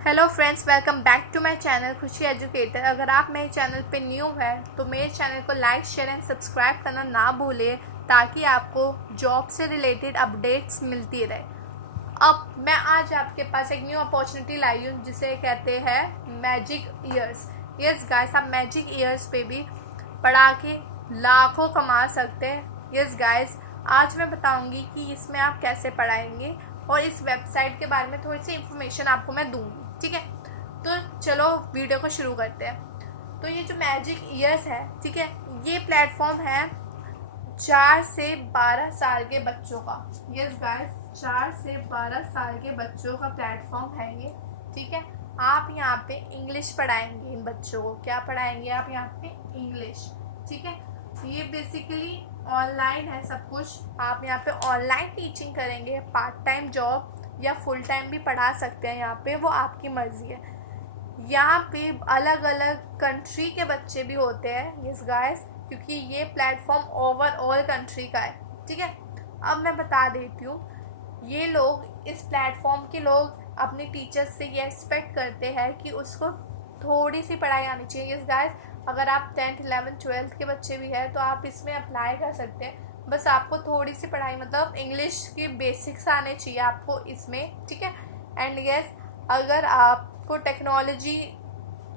Hello friends, welcome back to my channel Khushi educator. अगर आप मेरे चैनल पे न्यू है तो मेरे चैनल को लाइक शेयर एंड सब्सक्राइब करना ना भूलिए ताकि आपको जॉब से रिलेटेड अपडेट्स मिलती रहे। अब मैं आज आपके पास एक न्यू अपॉर्चुनिटी लाई हूँ जिसे कहते हैं मैजिक ईयर्स। यस गाइस, आप मैजिक ईयर्स पे भी पढ़ा के लाखों कमा सकते हैं। यस गाइस, आज मैं बताऊंगी कि इसमें आप कैसे पढ़ाएंगे और इस वेबसाइट के बारे में थोड़ी सी इन्फॉर्मेशन आपको मैं दूंगी। ठीक है, तो चलो वीडियो को शुरू करते हैं। तो ये जो मैजिक ईयर्स है, ठीक है, ये प्लेटफॉर्म है 4 से 12 साल के बच्चों का। यस गाइस, 4 से 12 साल के बच्चों का प्लेटफॉर्म है ये। ठीक है, आप यहाँ पे इंग्लिश पढ़ाएंगे इन बच्चों को। क्या पढ़ाएंगे आप यहाँ पे? इंग्लिश। ठीक है, ये बेसिकली ऑनलाइन है सब कुछ। आप यहाँ पे ऑनलाइन टीचिंग करेंगे, पार्ट टाइम जॉब या फुल टाइम भी पढ़ा सकते हैं यहाँ पे, वो आपकी मर्जी है। यहाँ पे अलग अलग कंट्री के बच्चे भी होते हैं। यस गाइस, क्योंकि ये प्लेटफॉर्म ओवरऑल कंट्री का है। ठीक है, अब मैं बता देती हूँ, ये लोग इस प्लेटफॉर्म के लोग अपने टीचर्स से ये एक्सपेक्ट करते हैं कि उसको थोड़ी सी पढ़ाई आनी चाहिए। यस गाइस, अगर आप 10th 11th 12th के बच्चे भी हैं तो आप इसमें अप्लाई कर सकते हैं। बस आपको थोड़ी सी पढ़ाई, मतलब इंग्लिश की बेसिक्स आने चाहिए आपको इसमें। ठीक है, एंड यस, अगर आपको टेक्नोलॉजी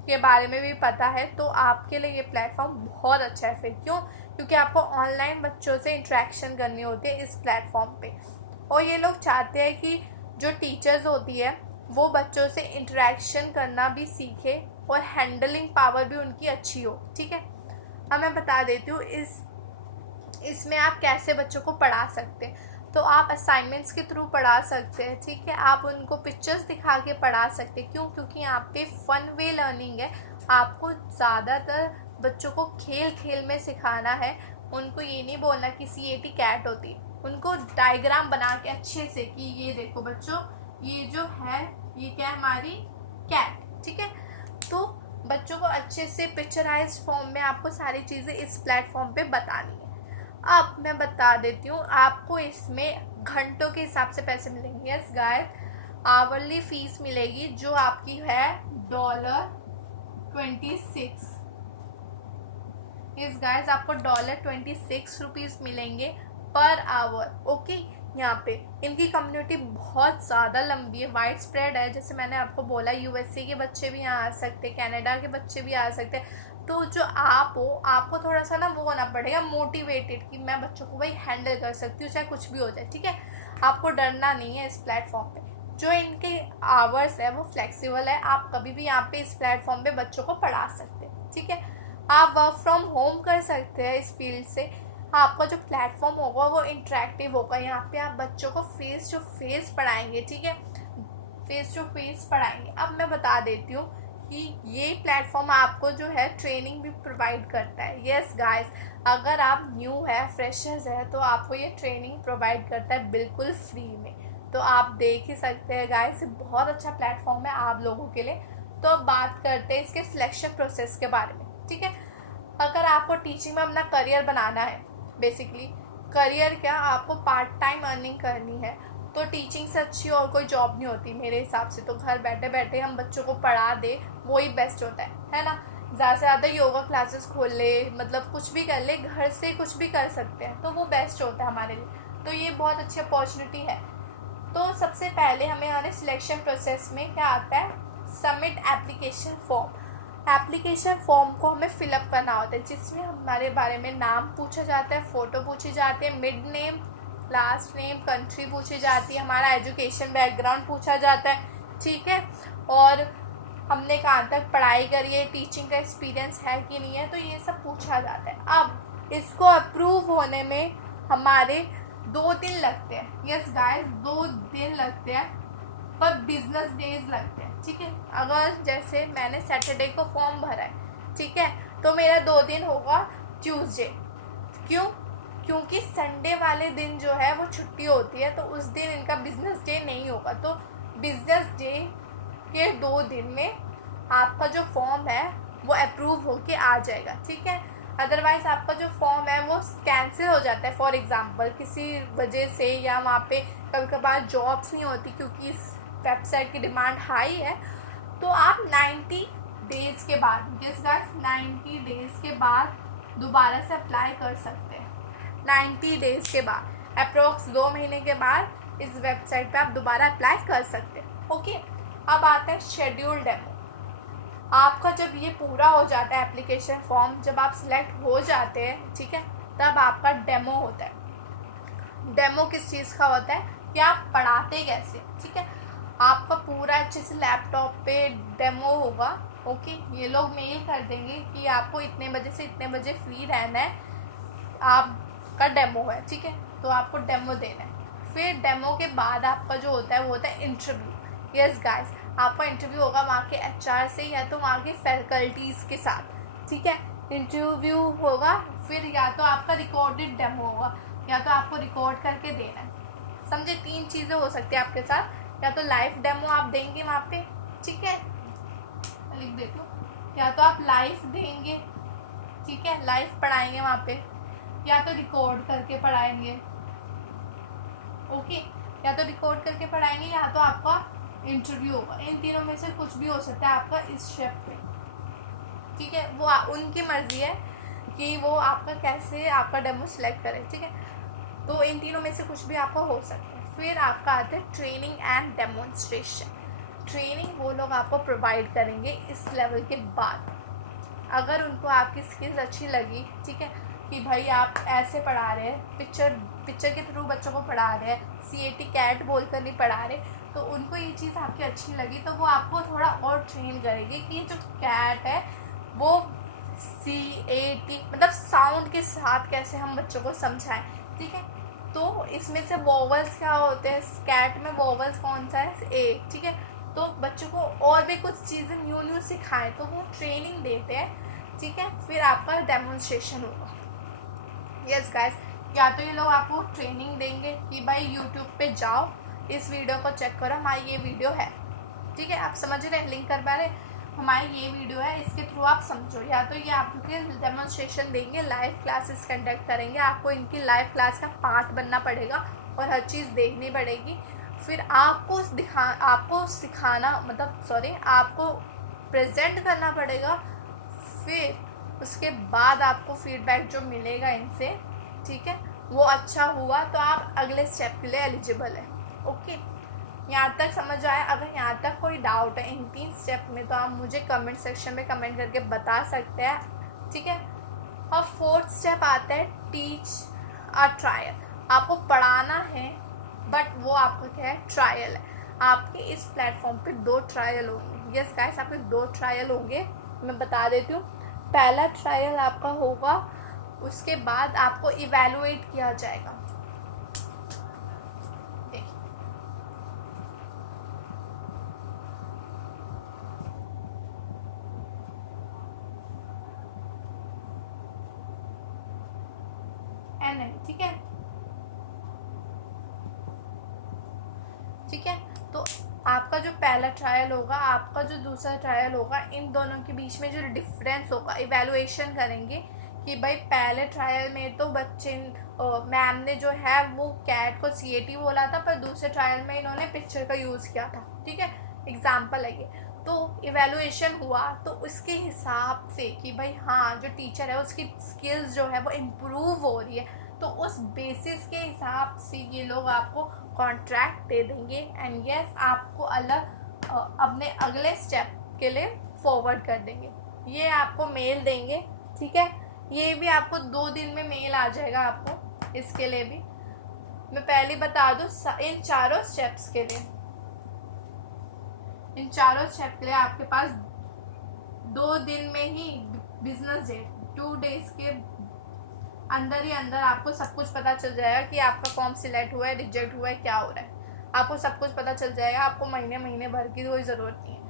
के बारे में भी पता है तो आपके लिए ये प्लेटफॉर्म बहुत अच्छा है। फिर क्यों? क्योंकि आपको ऑनलाइन बच्चों से इंटरेक्शन करनी होती है इस प्लेटफॉर्म पे, और ये लोग चाहते हैं कि जो टीचर्स होती है वो बच्चों से इंटरेक्शन करना भी सीखे और हैंडलिंग पावर भी उनकी अच्छी हो। ठीक है, अब मैं बता देती हूँ इसमें आप कैसे बच्चों को पढ़ा सकते हैं। तो आप असाइनमेंट्स के थ्रू पढ़ा सकते हैं। ठीक है, आप उनको पिक्चर्स दिखा के पढ़ा सकते हैं। क्यों? क्योंकि यहाँ पे फन वे लर्निंग है। आपको ज़्यादातर बच्चों को खेल खेल में सिखाना है। उनको ये नहीं बोलना कि CAT कैट होती है। उनको डायग्राम बना के अच्छे से कि ये देखो बच्चों, ये जो है ये क्या है? हमारी कैट। ठीक है, तो बच्चों को अच्छे से पिक्चराइज फॉर्म में आपको सारी चीज़ें इस प्लेटफॉर्म पे बतानी है। अब मैं बता देती हूँ, आपको इसमें घंटों के हिसाब से पैसे मिलेंगे। यस गाइस, आवरली फीस मिलेगी जो आपकी है $26। यस गाइस, आपको $26 मिलेंगे पर आवर। ओके, यहाँ पे इनकी कम्युनिटी बहुत ज़्यादा लंबी है, वाइड स्प्रेड है। जैसे मैंने आपको बोला, USA के बच्चे भी यहाँ आ सकते हैं, कनाडा के बच्चे भी आ सकते हैं। तो जो आप हो, आपको थोड़ा सा ना वो होना पड़ेगा मोटिवेटेड कि मैं बच्चों को भाई हैंडल कर सकती हूँ चाहे कुछ भी हो जाए। ठीक है, आपको डरना नहीं है इस प्लेटफॉर्म पे। जो इनके आवर्स है वो फ्लेक्सिबल है। आप कभी भी यहाँ पे इस प्लेटफॉर्म पे बच्चों को पढ़ा सकते हैं। ठीक है, आप वर्क फ्रॉम होम कर सकते हैं इस फील्ड से। आपका जो प्लेटफॉर्म होगा वो इंटरेक्टिव होगा। यहाँ पे आप बच्चों को फेस टू फेस पढ़ाएंगे। ठीक है, फेस टू फेस पढ़ाएंगे। अब मैं बता देती हूँ कि ये प्लेटफॉर्म आपको जो है ट्रेनिंग भी प्रोवाइड करता है। यस गाइस, अगर आप न्यू है, फ्रेशर्स है, तो आपको ये ट्रेनिंग प्रोवाइड करता है बिल्कुल फ्री में। तो आप देख ही सकते हैं गाइस, बहुत अच्छा प्लेटफॉर्म है आप लोगों के लिए। तो अब बात करते हैं इसके सिलेक्शन प्रोसेस के बारे में। ठीक है, अगर आपको टीचिंग में अपना करियर बनाना है, बेसिकली करियर क्या, आपको पार्ट टाइम अर्निंग करनी है, तो टीचिंग से अच्छी और कोई जॉब नहीं होती मेरे हिसाब से। तो घर बैठे बैठे हम बच्चों को पढ़ा दे, वो ही बेस्ट होता है ना। ज़्यादा से ज़्यादा योगा क्लासेस खोल ले, मतलब कुछ भी कर ले, घर से कुछ भी कर सकते हैं, तो वो बेस्ट होता है हमारे लिए। तो ये बहुत अच्छी अपॉर्चुनिटी है। तो सबसे पहले हमारे सिलेक्शन प्रोसेस में क्या आता है? Submit application form. Application form को हमें फिलअप करना होता है, जिसमें हमारे बारे में नाम पूछा जाता है, फ़ोटो पूछी जाती है, mid name, last name, country पूछी जाती है, हमारा एजुकेशन बैकग्राउंड पूछा जाता है। ठीक है, और हमने कहाँ तक पढ़ाई करी है, टीचिंग का एक्सपीरियंस है कि नहीं है, तो ये सब पूछा जाता है। अब इसको अप्रूव होने में हमारे 2 दिन लगते हैं। यस गाइस, 2 दिन लगते हैं, पर बिजनेस डेज लगते हैं। ठीक है, अगर जैसे मैंने सैटरडे को फॉर्म भरा है, ठीक है, तो मेरा 2 दिन होगा ट्यूसडे। क्यों? क्योंकि संडे वाले दिन जो है वो छुट्टी होती है, तो उस दिन इनका बिजनेस डे नहीं होगा। तो बिजनेस डे के 2 दिन में आपका जो फॉर्म है वो अप्रूव होके आ जाएगा। ठीक है, अदरवाइज़ आपका जो फॉर्म है वो कैंसिल हो जाता है, फॉर एग्ज़ाम्पल किसी वजह से, या वहाँ पे कभी कभार जॉब्स नहीं होती क्योंकि इस वेबसाइट की डिमांड हाई है, तो आप 90 डेज़ के बाद, यस गाइस, 90 डेज़ के बाद दोबारा से अप्लाई कर सकते हैं। 90 डेज़ के बाद, अप्रोक्स 2 महीने के बाद इस वेबसाइट पे आप दोबारा अप्लाई कर सकते हैं। ओके, अब आता है शेड्यूल डेमो। आपका जब ये पूरा हो जाता है एप्लीकेशन फॉर्म, जब आप सिलेक्ट हो जाते हैं, ठीक है, तब आपका डेमो होता है। डेमो किस चीज़ का होता है कि आप पढ़ाते कैसे, ठीक है। आपका पूरा अच्छे से लैपटॉप पे डेमो होगा। ओके, ये लोग मेल कर देंगे कि आपको इतने बजे से इतने बजे फ्री रहना है, आपका डेमो है, ठीक है, तो आपको डेमो देना है। फिर डेमो के बाद आपका जो होता है वो होता है इंटरव्यू। यस गाइस, आपका इंटरव्यू होगा वहाँ के एचआर से या तो वहाँ के फैकल्टीज़ के साथ, ठीक है। इंटरव्यू होगा, फिर या तो आपका रिकॉर्डेड डेमो होगा या तो आपको रिकॉर्ड करके देना है। समझे, 3 चीज़ें हो सकती है आपके साथ। या तो लाइव डेमो आप देंगे वहाँ पे, ठीक है, लिख देती हूँ, या तो आप लाइव देंगे, ठीक है, लाइव पढ़ाएंगे वहाँ पे, या तो रिकॉर्ड करके पढ़ाएंगे। ओके, या तो रिकॉर्ड करके पढ़ाएंगे या तो आपका इंटरव्यू होगा। इन तीनों में से कुछ भी हो सकता है आपका इस स्टेप पे, ठीक है। वो उनकी मर्जी है कि वो आपका कैसे आपका डेमो सेलेक्ट करें, ठीक है। तो इन तीनों में से कुछ भी आपका हो सकता है। फिर आपका आता है ट्रेनिंग एंड डेमोन्स्ट्रेशन। ट्रेनिंग वो लोग आपको प्रोवाइड करेंगे इस लेवल के बाद, अगर उनको आपकी स्किल्स अच्छी लगी, ठीक है, कि भाई आप ऐसे पढ़ा रहे हैं, पिक्चर के थ्रू बच्चों को पढ़ा रहे हैं, CAT कैट बोल कर नहीं पढ़ा रहे, तो उनको ये चीज़ आपकी अच्छी लगी तो वो आपको थोड़ा और ट्रेन करेगी कि जो कैट है वो CAT मतलब साउंड के साथ कैसे हम बच्चों को समझाएं, ठीक है। तो इसमें से वोवल्स क्या होते हैं, कैट में वोवल्स कौन सा है, A, ठीक है। तो बच्चों को और भी कुछ चीज़ें न्यू सिखाएं, तो वो ट्रेनिंग देते हैं, ठीक है। फिर आपका डेमोन्स्ट्रेशन होगा। यस गाइस, या तो ये लोग आपको ट्रेनिंग देंगे कि भाई यूट्यूब पे जाओ, इस वीडियो को चेक करो, हमारी ये वीडियो है, ठीक है, आप समझ रहे हैं, लिंक कर पा रहे, हमारी ये वीडियो है, इसके थ्रू आप समझो। या तो ये आपके डेमोन्स्ट्रेशन देंगे, लाइव क्लासेस कंडक्ट करेंगे, आपको इनकी लाइव क्लास का पार्ट बनना पड़ेगा और हर चीज़ देखनी पड़ेगी। फिर आपको आपको प्रेजेंट करना पड़ेगा। फिर उसके बाद आपको फीडबैक जो मिलेगा इनसे, ठीक है, वो अच्छा हुआ तो आप अगले स्टेप के लिए एलिजिबल है। ओके, यहाँ तक समझ आया? अगर यहाँ तक कोई डाउट है इन 3 स्टेप में तो आप मुझे कमेंट सेक्शन में कमेंट करके बता सकते हैं, ठीक है। और 4th स्टेप आता है टीच अ ट्रायल। आपको पढ़ाना है बट वो आपका क्या है, ट्रायल है। आपके इस प्लेटफॉर्म पे 2 ट्रायल होंगे। यस गाइस, आपके 2 ट्रायल होंगे, मैं बता देती हूँ। पहला ट्रायल आपका होगा, उसके बाद आपको इवैल्यूएट किया जाएगा। ठीक है, ठीक है। तो आपका जो पहला ट्रायल होगा, आपका जो दूसरा ट्रायल होगा, इन दोनों के बीच में जो डिफरेंस होगा, इवैल्यूएशन करेंगे कि भाई पहले ट्रायल में तो बच्चे मैम ने जो है वो कैट को CAT बोला था, पर दूसरे ट्रायल में इन्होंने पिक्चर का यूज़ किया था, ठीक है, एग्जाम्पल है ये। तो इवैल्यूएशन हुआ तो उसके हिसाब से कि भाई हाँ, जो टीचर है उसकी स्किल्स जो है वो इम्प्रूव हो रही है, तो उस बेसिस के हिसाब से ये लोग आपको कॉन्ट्रैक्ट दे देंगे एंड यस, आपको अलग अपने अगले स्टेप के लिए फॉरवर्ड कर देंगे। ये आपको मेल देंगे, ठीक है। ये भी आपको 2 दिन में मेल आ जाएगा आपको। इसके लिए भी मैं पहले बता दूँ, इन चारों स्टेप्स के लिए आपके पास 2 दिन में ही, बिजनेस डे 2 डेज के अंदर ही अंदर आपको सब कुछ पता चल जाएगा कि आपका फॉर्म सिलेक्ट हुआ है, रिजेक्ट हुआ है, क्या हो रहा है, आपको सब कुछ पता चल जाएगा। आपको महीने भर की कोई ज़रूरत नहीं है।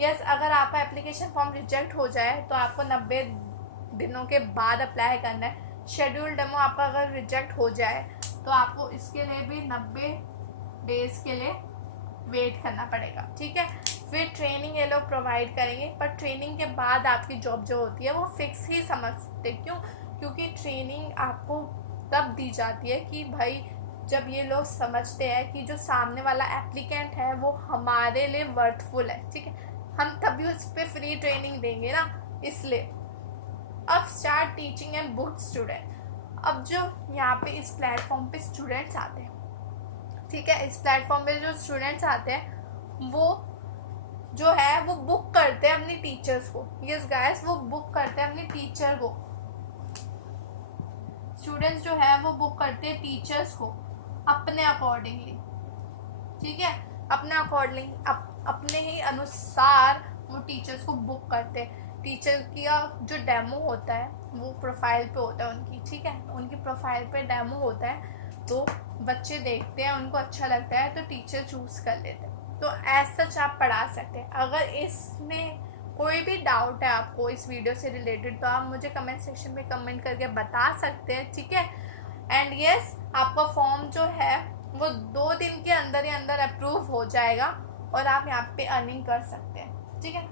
यस, अगर आपका एप्लीकेशन फॉर्म रिजेक्ट हो जाए तो आपको 90 दिनों के बाद अप्लाई करना है। शेड्यूल डेमो आपका अगर रिजेक्ट हो जाए तो आपको इसके लिए भी 90 डेज़ के लिए वेट करना पड़ेगा, ठीक है। फिर ट्रेनिंग ये लोग प्रोवाइड करेंगे, पर ट्रेनिंग के बाद आपकी जॉब जो होती है वो फिक्स ही समझते। क्यों? क्योंकि ट्रेनिंग आपको तब दी जाती है कि भाई जब ये लोग समझते हैं कि जो सामने वाला एप्लीकेंट है वो हमारे लिए वर्थफुल है, ठीक है, हम तभी उस पर फ्री ट्रेनिंग देंगे ना, इसलिए। अब start teaching and book student. अब जो यहाँ पे इस प्लेटफॉर्म पे स्टूडेंट्स आते हैं, ठीक है, इस प्लेटफॉर्म पे जो स्टूडेंट्स आते हैं वो जो है वो बुक करते हैं अपनी टीचर्स को। यस गाइस, वो बुक करते हैं अपनी टीचर को। स्टूडेंट्स जो है वो बुक करते हैं टीचर्स को अपने अकॉर्डिंगली, ठीक है, अपने अकॉर्डिंग अपने ही अनुसार वो टीचर्स को बुक करते हैं। टीचर का जो डेमो होता है वो प्रोफाइल पे होता है उनकी, ठीक है, उनकी प्रोफाइल पे डेमो होता है, तो बच्चे देखते हैं, उनको अच्छा लगता है तो टीचर चूज़ कर लेते हैं। तो एज सच आप पढ़ा सकते हैं। अगर इसमें कोई भी डाउट है आपको इस वीडियो से रिलेटेड तो आप मुझे कमेंट सेक्शन में कमेंट करके बता सकते हैं, ठीक है। एंड यस, आपका फॉर्म जो है वो 2 दिन के अंदर ही अंदर अप्रूव हो जाएगा और आप यहाँ पे अर्निंग कर सकते हैं, ठीक है।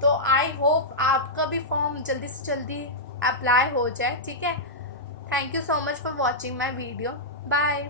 तो आई होप आपका भी फॉर्म जल्दी से जल्दी अप्लाई हो जाए, ठीक है। Thank you so much for watching my video. Bye.